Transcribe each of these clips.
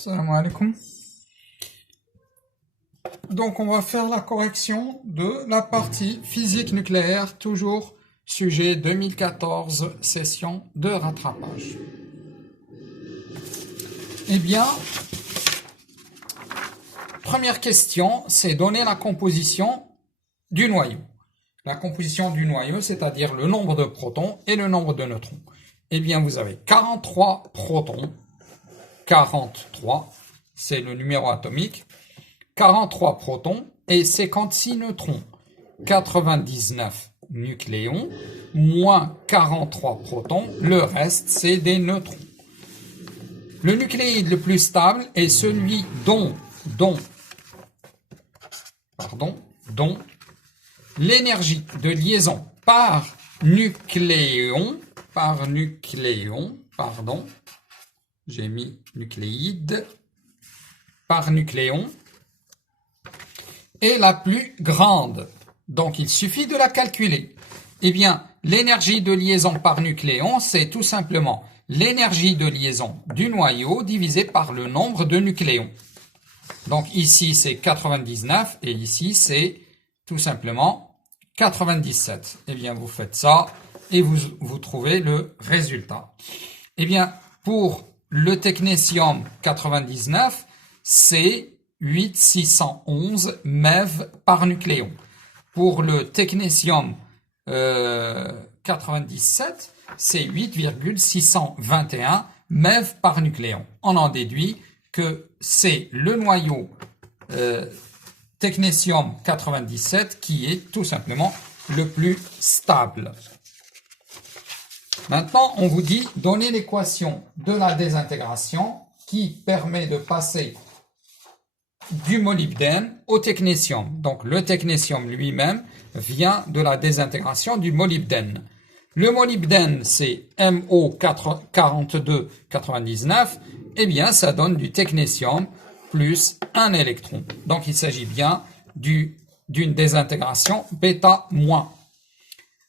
Salam alaikum. Donc, on va faire la correction de la partie physique nucléaire, toujours sujet 2014, session de rattrapage. Eh bien, première question, c'est donner la composition du noyau. La composition du noyau, c'est-à-dire le nombre de protons et le nombre de neutrons. Eh bien, vous avez 43 protons, 43, c'est le numéro atomique, 43 protons et 56 neutrons, 99 nucléons, moins 43 protons, le reste c'est des neutrons. Le nucléide le plus stable est celui dont l'énergie de liaison par nucléon, j'ai mis nucléide, par nucléon, est la plus grande. Donc, il suffit de la calculer. Eh bien, l'énergie de liaison par nucléon, c'est tout simplement l'énergie de liaison du noyau divisé par le nombre de nucléons. Donc, ici, c'est 99 et ici, c'est tout simplement 97. Eh bien, vous faites ça et vous trouvez le résultat. Eh bien, pour le technétium 99, c'est 8,611 MeV par nucléon. Pour le technétium 97, c'est 8,621 MeV par nucléon. On en déduit que c'est le noyau technétium 97 qui est tout simplement le plus stable. Maintenant, on vous dit donner l'équation de la désintégration qui permet de passer du molybdène au technétium. Donc, le technétium lui-même vient de la désintégration du molybdène. Le molybdène, c'est MO4299. Eh bien, ça donne du technétium plus un électron. Donc, il s'agit bien d'une désintégration bêta-.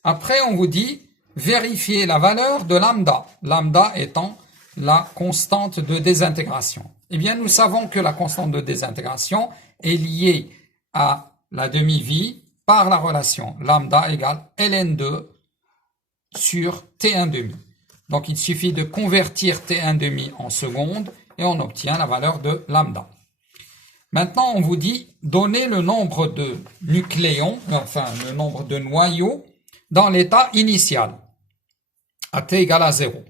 Après, on vous dit vérifier la valeur de lambda. Lambda étant la constante de désintégration. Eh bien, nous savons que la constante de désintégration est liée à la demi-vie par la relation lambda égale ln2 sur T1,5. Donc, il suffit de convertir T1,5 en secondes et on obtient la valeur de lambda. Maintenant, on vous dit donner le nombre de nucléons, enfin le nombre de noyaux dans l'état initial, à T égale à 0.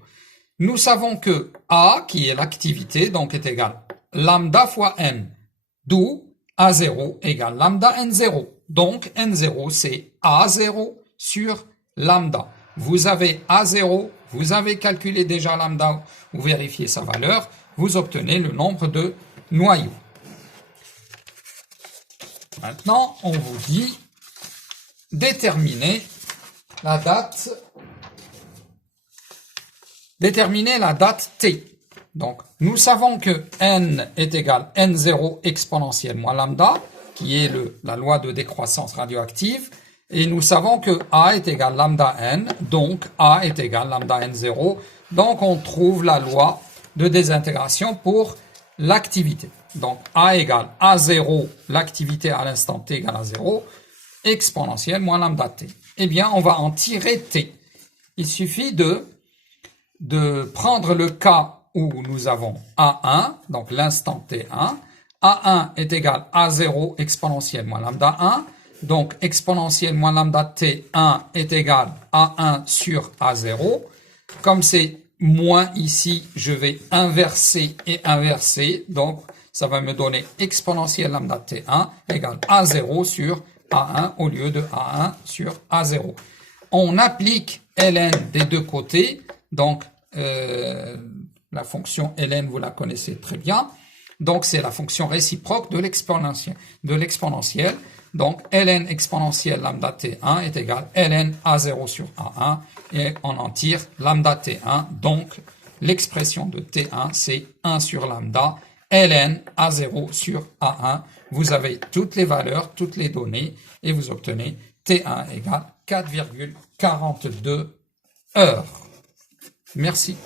Nous savons que A, qui est l'activité, donc est égal lambda fois N, d'où A0 égale lambda N0. Donc N0, c'est A0 sur lambda. Vous avez A0, vous avez calculé déjà lambda, vous vérifiez sa valeur, vous obtenez le nombre de noyaux. Maintenant, on vous dit déterminer la date T. Donc, nous savons que N est égal N0 exponentielle moins lambda, qui est la loi de décroissance radioactive, et nous savons que A est égal lambda N, donc A est égal lambda N0, donc on trouve la loi de désintégration pour l'activité. Donc, A égale A0, l'activité à l'instant T égale à 0, exponentielle moins lambda T. Eh bien, on va en tirer T. Il suffit de prendre le cas où nous avons A1, donc l'instant T1. A1 est égal à 0 exponentielle moins lambda 1. Donc, exponentielle moins lambda T1 est égal à 1 sur A0. Comme c'est moins ici, je vais inverser et inverser. Donc, ça va me donner exponentielle lambda T1 égale A0 sur A1 au lieu de A1 sur A0. On applique ln des deux côtés. Donc, la fonction ln, vous la connaissez très bien. Donc, c'est la fonction réciproque de l'exponentielle. Donc, ln exponentielle lambda t1 est égal ln a0 sur a1. Et on en tire lambda t1. Donc, l'expression de t1, c'est 1 sur lambda ln a0 sur a1. Vous avez toutes les valeurs, toutes les données, et vous obtenez t1 égale 4,42 heures. Merci.